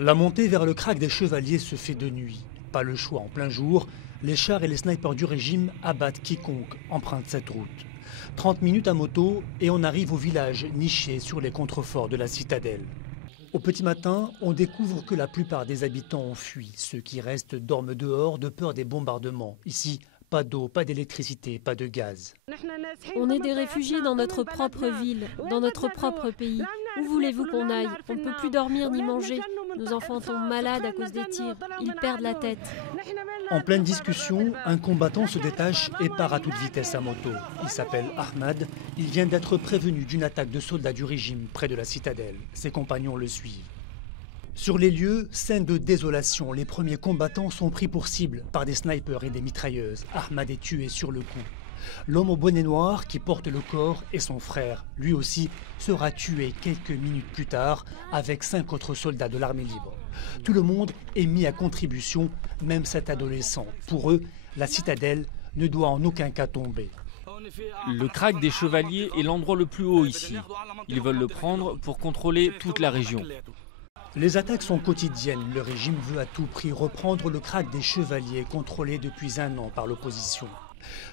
La montée vers le krach des Chevaliers se fait de nuit. Pas le choix, en plein jour, les chars et les snipers du régime abattent quiconque emprunte cette route. 30 minutes à moto et on arrive au village niché sur les contreforts de la citadelle. Au petit matin, on découvre que la plupart des habitants ont fui. Ceux qui restent dorment dehors de peur des bombardements. Ici, pas d'eau, pas d'électricité, pas de gaz. On est des réfugiés dans notre propre ville, dans notre propre pays. Où voulez-vous qu'on aille? On ne peut plus dormir ni manger. Nos enfants tombent malades à cause des tirs. Ils perdent la tête. En pleine discussion, un combattant se détache et part à toute vitesse à moto. Il s'appelle Ahmad. Il vient d'être prévenu d'une attaque de soldats du régime près de la citadelle. Ses compagnons le suivent. Sur les lieux, scène de désolation. Les premiers combattants sont pris pour cible par des snipers et des mitrailleuses. Ahmad est tué sur le coup. L'homme au bonnet noir qui porte le corps est son frère. Lui aussi sera tué quelques minutes plus tard avec 5 autres soldats de l'armée libre. Tout le monde est mis à contribution, même cet adolescent. Pour eux, la citadelle ne doit en aucun cas tomber. Le krach des Chevaliers est l'endroit le plus haut ici. Ils veulent le prendre pour contrôler toute la région. Les attaques sont quotidiennes. Le régime veut à tout prix reprendre le krach des Chevaliers, contrôlé depuis 1 an par l'opposition.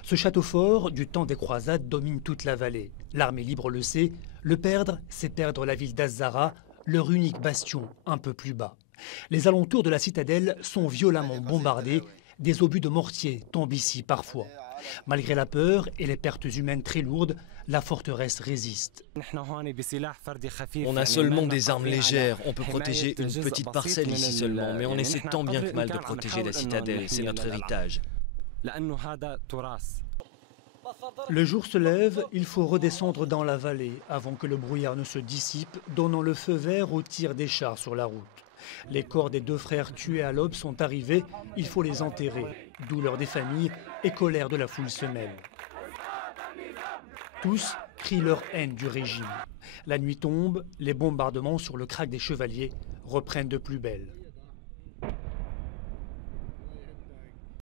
Ce château fort du temps des croisades domine toute la vallée. L'armée libre le sait, le perdre, c'est perdre la ville d'Azzara, leur unique bastion un peu plus bas. Les alentours de la citadelle sont violemment bombardés, des obus de mortier tombent ici parfois. Malgré la peur et les pertes humaines très lourdes, la forteresse résiste. On a seulement des armes légères, on peut protéger une petite parcelle ici seulement, mais on essaie tant bien que mal de protéger la citadelle, c'est notre héritage. Le jour se lève, il faut redescendre dans la vallée avant que le brouillard ne se dissipe, donnant le feu vert au tir des chars sur la route. Les corps des 2 frères tués à l'aube sont arrivés, il faut les enterrer. Douleur des familles et colère de la foule se mêlent. Tous crient leur haine du régime. La nuit tombe, les bombardements sur le krach des Chevaliers reprennent de plus belle.